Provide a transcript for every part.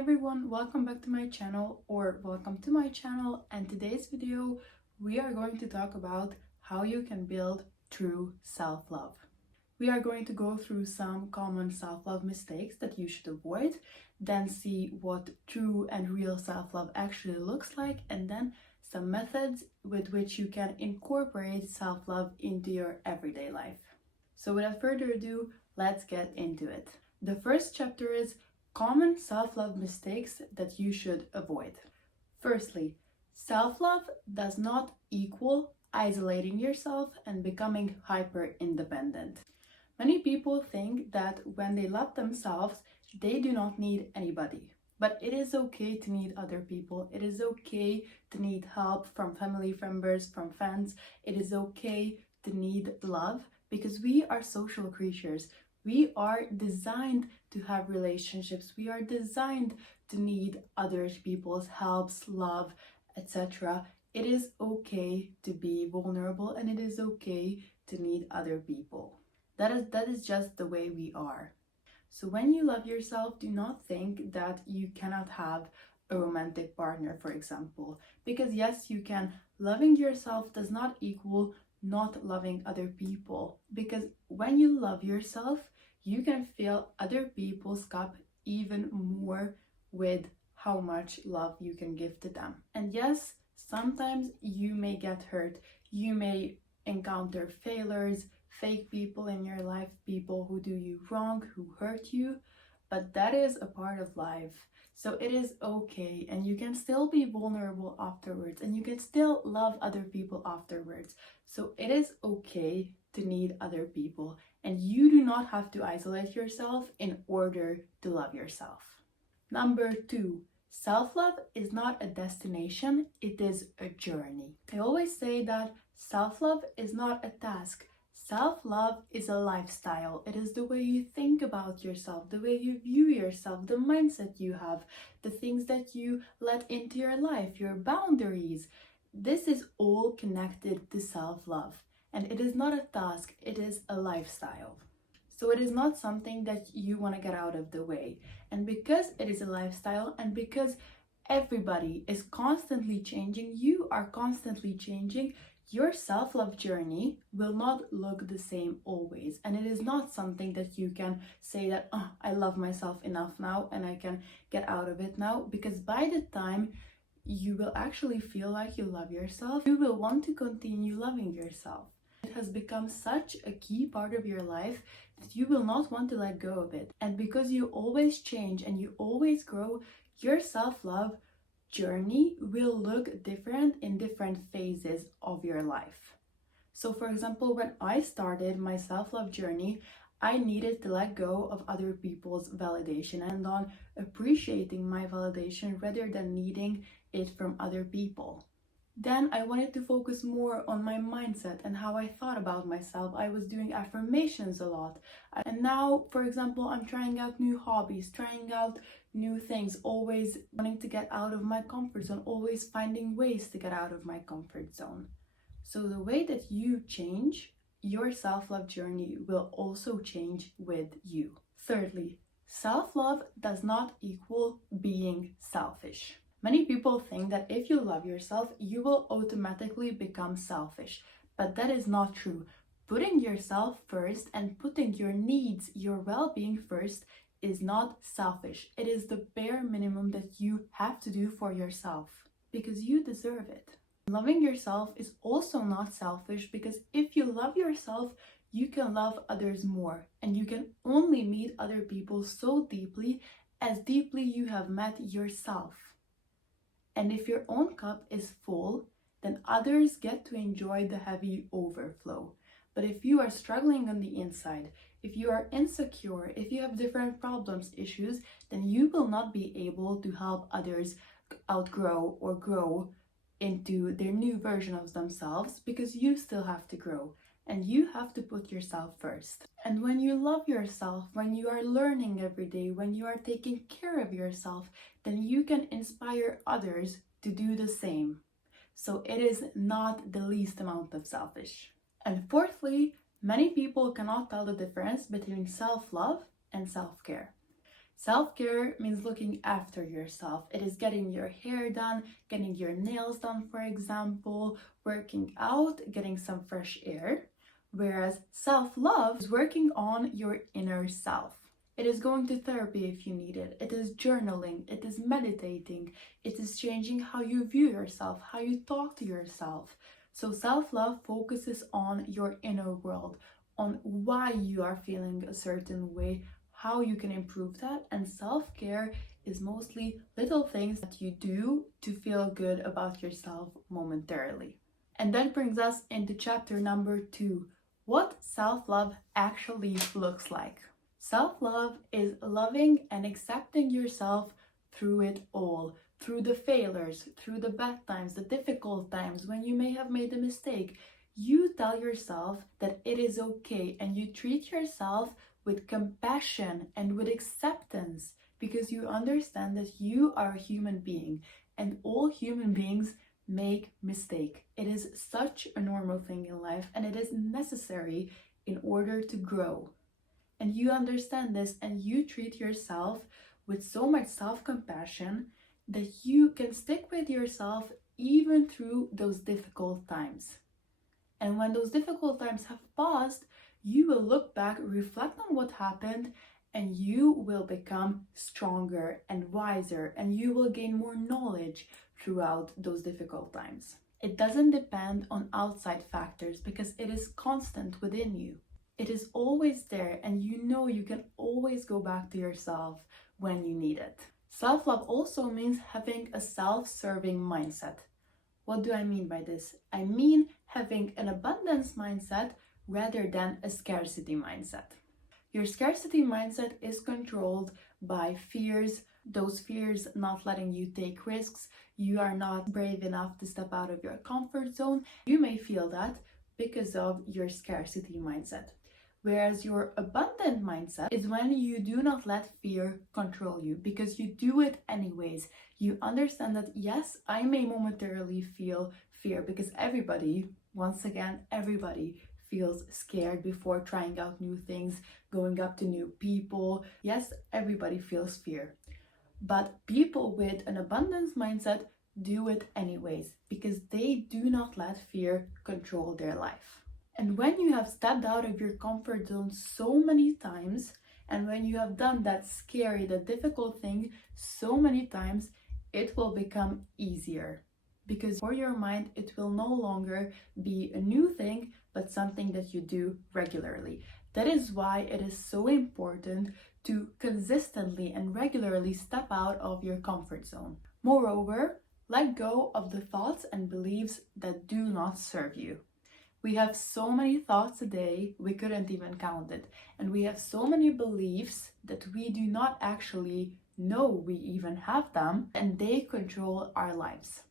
everyone, welcome back to my channel or welcome to my channel, and today's video we are going to talk about how you can build true self-love. We are going to go through some common self-love mistakes that you should avoid, then see what true and real self-love actually looks like, and then some methods with which you can incorporate self-love into your everyday life. So without further ado, let's get into it. The first chapter is common self-love mistakes that you should avoid. Firstly, self-love does not equal isolating yourself and becoming hyper-independent. Many people think that when they love themselves, they do not need anybody. But it is okay to need other people. It is okay to need help from family members, from friends. It is okay to need love because we are social creatures. We are designed to have relationships. We are designed to need other people's helps, love, etc. It is okay to be vulnerable and it is okay to need other people. That is just the way we are. So when you love yourself, do not think that you cannot have a romantic partner, for example. Because yes, you can. Loving yourself does not equal not loving other people, because when you love yourself, you can fill other people's cup even more with how much love you can give to them. And yes, sometimes you may get hurt, you may encounter failures, fake people in your life, people who do you wrong, who hurt you, but that is a part of life. So it is okay, and you can still be vulnerable afterwards, and you can still love other people afterwards. So it is okay to need other people, and you do not have to isolate yourself in order to love yourself. Number 2, self-love is not a destination, it is a journey. I always say that self-love is not a task. Self-love is a lifestyle. It is the way you think about yourself, the way you view yourself, the mindset you have, the things that you let into your life, your boundaries. This is all connected to self-love. And it is not a task, it is a lifestyle. So it is not something that you want to get out of the way. And because it is a lifestyle and because everybody is constantly changing, you are constantly changing, your self-love journey will not look the same always. And it is not something that you can say that, oh, I love myself enough now and I can get out of it now. Because by the time you will actually feel like you love yourself, you will want to continue loving yourself. It has become such a key part of your life that you will not want to let go of it. And because you always change and you always grow, your self-love journey will look different in different phases of your life. So for example, when I started my self-love journey, I needed to let go of other people's validation and on appreciating my validation rather than needing it from other people. Then I wanted to focus more on my mindset and how I thought about myself. I was doing affirmations a lot. And now, for example, I'm trying out new hobbies, trying out new things, always wanting to get out of my comfort zone, always finding ways to get out of my comfort zone. So the way that you change, your self-love journey will also change with you. Thirdly, self-love does not equal being selfish. Many people think that if you love yourself, you will automatically become selfish, but that is not true. Putting yourself first and putting your needs, your well-being first is not selfish. It is the bare minimum that you have to do for yourself because you deserve it. Loving yourself is also not selfish because if you love yourself, you can love others more, and you can only meet other people so deeply as deeply you have met yourself. And if your own cup is full, then others get to enjoy the heavy overflow. But if you are struggling on the inside, if you are insecure, if you have different problems, issues, then you will not be able to help others outgrow or grow into their new version of themselves because you still have to grow. And you have to put yourself first. And when you love yourself, when you are learning every day, when you are taking care of yourself, then you can inspire others to do the same. So it is not the least amount of selfish. And fourthly, many people cannot tell the difference between self-love and self-care. Self-care means looking after yourself. It is getting your hair done, getting your nails done, for example, working out, getting some fresh air. Whereas self-love is working on your inner self. It is going to therapy if you need it. It is journaling. It is meditating. It is changing how you view yourself, how you talk to yourself. So self-love focuses on your inner world, on why you are feeling a certain way, how you can improve that. And self-care is mostly little things that you do to feel good about yourself momentarily. And that brings us into chapter number 2, what self-love actually looks like. Self-love is loving and accepting yourself through it all, through the failures, through the bad times, the difficult times when you may have made a mistake. You tell yourself that it is okay, and you treat yourself with compassion and with acceptance, because you understand that you are a human being and all human beings make mistakes. It is such a normal thing in life, and it is necessary in order to grow. And you understand this, and you treat yourself with so much self-compassion that you can stick with yourself even through those difficult times. And when those difficult times have passed, you will look back, reflect on what happened, and you will become stronger and wiser, and you will gain more knowledge throughout those difficult times. It doesn't depend on outside factors because it is constant within you. It is always there, and you know you can always go back to yourself when you need it. Self-love also means having a self-serving mindset. What do I mean by this? I mean having an abundance mindset rather than a scarcity mindset. Your scarcity mindset is controlled by fears, those fears not letting you take risks. You are not brave enough to step out of your comfort zone. You may feel that because of your scarcity mindset. Whereas your abundant mindset is when you do not let fear control you, because you do it anyways. You understand that yes, I may momentarily feel fear, because everybody, once again, everybody feels scared before trying out new things, going up to new people. Yes, everybody feels fear. But people with an abundance mindset do it anyways, because they do not let fear control their life. And when you have stepped out of your comfort zone so many times, and when you have done that scary, that difficult thing so many times, it will become easier. Because for your mind, it will no longer be a new thing, but something that you do regularly. That is why it is so important to consistently and regularly step out of your comfort zone. Moreover, let go of the thoughts and beliefs that do not serve you. We have so many thoughts a day, we couldn't even count it. And we have so many beliefs that we do not actually know we even have them, and they control our lives.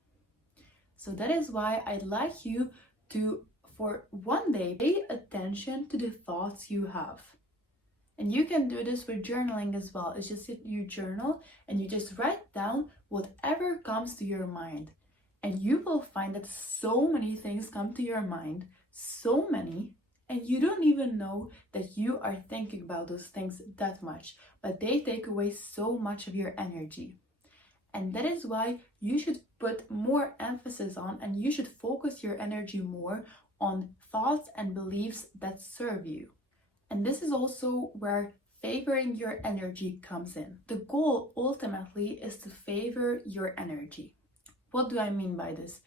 So that is why I'd like you to, for one day, pay attention to the thoughts you have. And you can do this with journaling as well. It's just that you journal and you just write down whatever comes to your mind. And you will find that so many things come to your mind, so many, and you don't even know that you are thinking about those things that much, but they take away so much of your energy. And that is why you should put more emphasis on, and you should focus your energy more on thoughts and beliefs that serve you. And this is also where favoring your energy comes in. The goal ultimately is to favor your energy. What do I mean by this?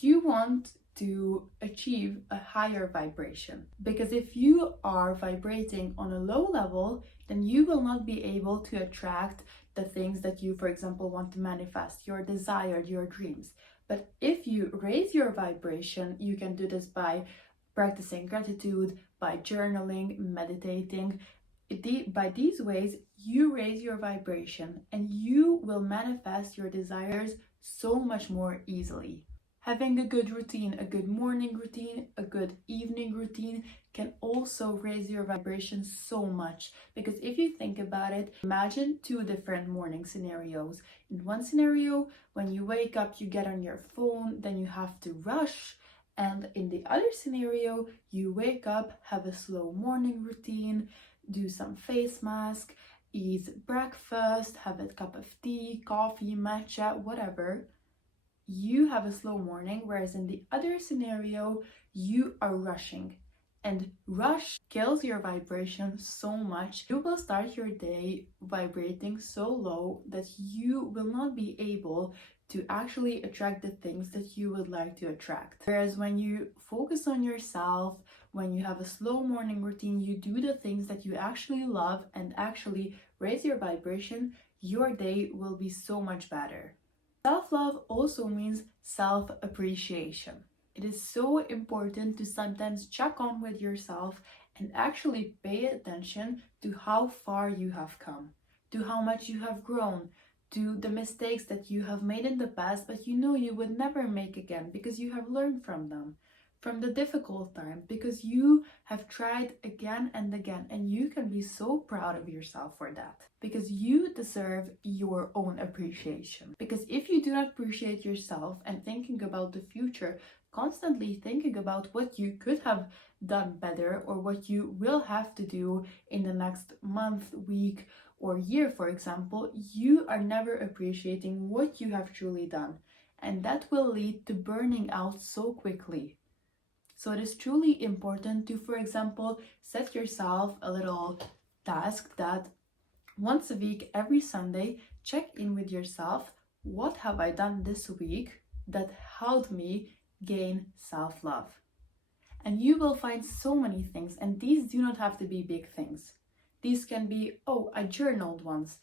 You want to achieve a higher vibration, because if you are vibrating on a low level, then you will not be able to attract the things that you, for example, want to manifest, your desired, your dreams. But if you raise your vibration, you can do this by practicing gratitude, by journaling, meditating. By these ways, you raise your vibration and you will manifest your desires so much more easily. Having a good routine, a good morning routine, a good evening routine can also raise your vibration so much. Because if you think about it, imagine two different morning scenarios. In one scenario, when you wake up, you get on your phone, then you have to rush. And in the other scenario, you wake up, have a slow morning routine, do some face mask, eat breakfast, have a cup of tea, coffee, matcha, whatever, you have a slow morning, whereas in the other scenario, you are rushing. And rush kills your vibration so much. You will start your day vibrating so low that you will not be able to actually attract the things that you would like to attract. Whereas when you focus on yourself, when you have a slow morning routine, you do the things that you actually love and actually raise your vibration, your day will be so much better. Self-love also means self-appreciation. It is so important to sometimes check on with yourself and actually pay attention to how far you have come, to how much you have grown, to the mistakes that you have made in the past but you know you would never make again because you have learned from them, from the difficult time, because you have tried again and again, and you can be so proud of yourself for that, because you deserve your own appreciation. Because if you do not appreciate yourself and thinking about the future, constantly thinking about what you could have done better or what you will have to do in the next month, week, or year, for example, you are never appreciating what you have truly done, and that will lead to burning out so quickly. So it is truly important to, for example, set yourself a little task that once a week, every Sunday, check in with yourself. What have I done this week that helped me gain self-love? And you will find so many things, and these do not have to be big things. These can be, oh, I journaled once,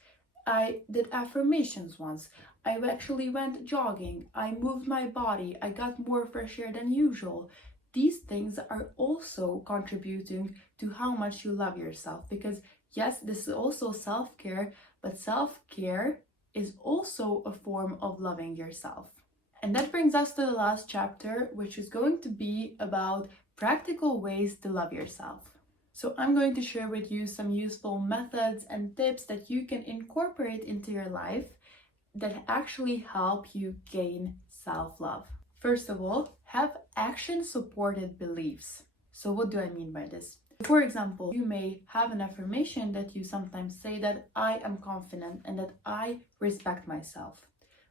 I did affirmations once, I actually went jogging, I moved my body, I got more fresh air than usual. These things are also contributing to how much you love yourself, because yes, this is also self-care, but self-care is also a form of loving yourself. And that brings us to the last chapter, which is going to be about practical ways to love yourself. So I'm going to share with you some useful methods and tips that you can incorporate into your life that actually help you gain self-love. First of all, have action-supported beliefs. So what do I mean by this? For example, you may have an affirmation that you sometimes say that I am confident and that I respect myself.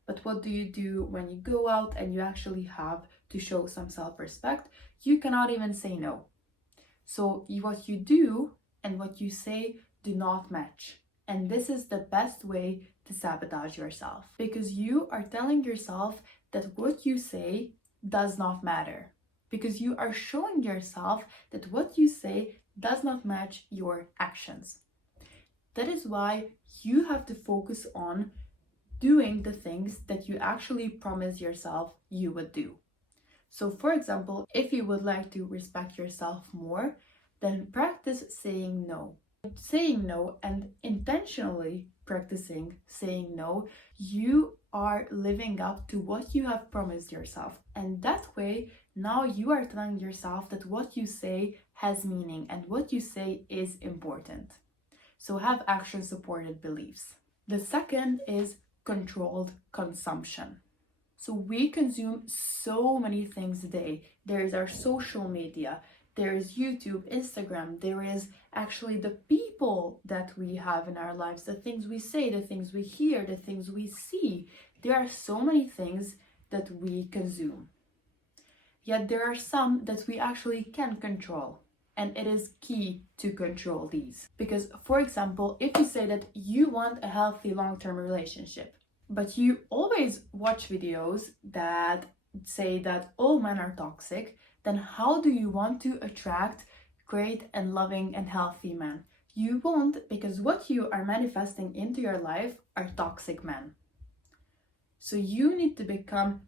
But what do you do when you go out and you actually have to show some self-respect? You cannot even say no. So what you do and what you say do not match. And this is the best way to sabotage yourself, because you are telling yourself that what you say does not matter, because you are showing yourself that what you say does not match your actions. That is why you have to focus on doing the things that you actually promise yourself you would do. So for example, if you would like to respect yourself more, then practice saying no. Saying no and intentionally practicing saying no, you are living up to what you have promised yourself. And that way, now you are telling yourself that what you say has meaning and what you say is important. So have action-supported beliefs. The second is controlled consumption. So we consume so many things a day. There is our social media, there is YouTube, Instagram, there is actually the people that we have in our lives, the things we say, the things we hear, the things we see. There are so many things that we consume. Yet there are some that we actually can control. And it is key to control these. Because, for example, if you say that you want a healthy long-term relationship, but you always watch videos that say that all men are toxic, then how do you want to attract great and loving and healthy men? You won't, because what you are manifesting into your life are toxic men. So you need to become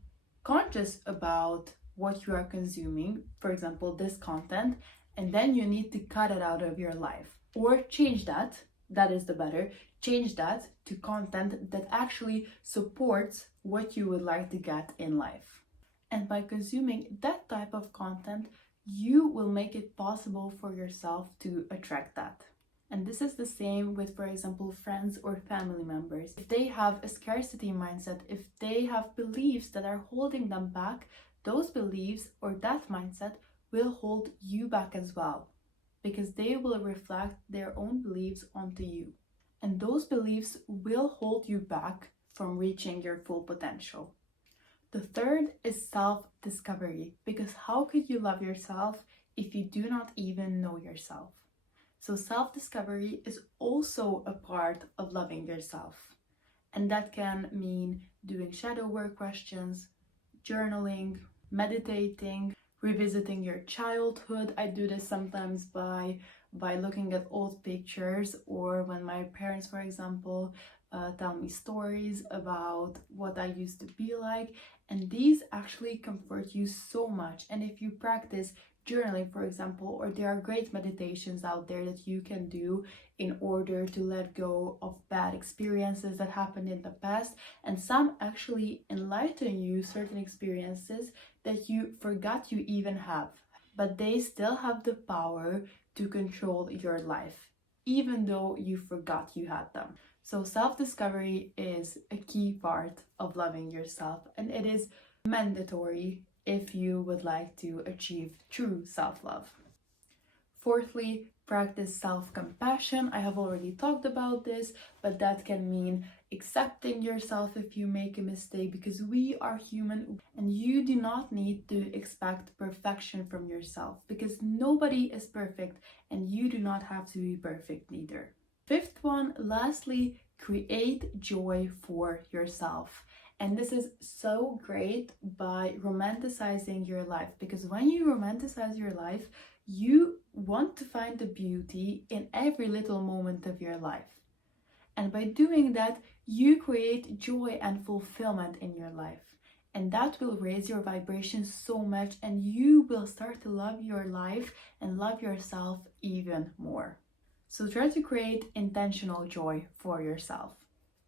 conscious about what you are consuming, for example, this content, and then you need to cut it out of your life or change that. That is the better. Change that to content that actually supports what you would like to get in life. And by consuming that type of content, you will make it possible for yourself to attract that. And this is the same with, for example, friends or family members. If they have a scarcity mindset, if they have beliefs that are holding them back, those beliefs or that mindset will hold you back as well, because they will reflect their own beliefs onto you. and those beliefs will hold you back from reaching your full potential. The third is self-discovery, because how could you love yourself if you do not even know yourself? So self-discovery is also a part of loving yourself. And that can mean doing shadow work questions, journaling, meditating, revisiting your childhood. I do this sometimes by looking at old pictures, or when my parents, for example, tell me stories about what I used to be like, and these actually comfort you so much. And if you practice journaling, for example, or there are great meditations out there that you can do in order to let go of bad experiences that happened in the past, and some actually enlighten you certain experiences that you forgot you even have, but they still have the power to control your life, even though you forgot you had them. So self-discovery is a key part of loving yourself, and it is mandatory if you would like to achieve true self-love. Fourthly, practice self-compassion. I have already talked about this, but that can mean accepting yourself if you make a mistake, because we are human and you do not need to expect perfection from yourself, because nobody is perfect and you do not have to be perfect neither. Fifth one, lastly, create joy for yourself. And this is so great by romanticizing your life, because when you romanticize your life, you want to find the beauty in every little moment of your life. And by doing that, you create joy and fulfillment in your life. And that will raise your vibration so much, and you will start to love your life and love yourself even more. So try to create intentional joy for yourself.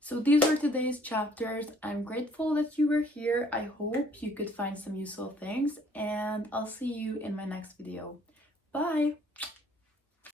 So these were today's chapters. I'm grateful that you were here. I hope you could find some useful things, and I'll see you in my next video. Bye!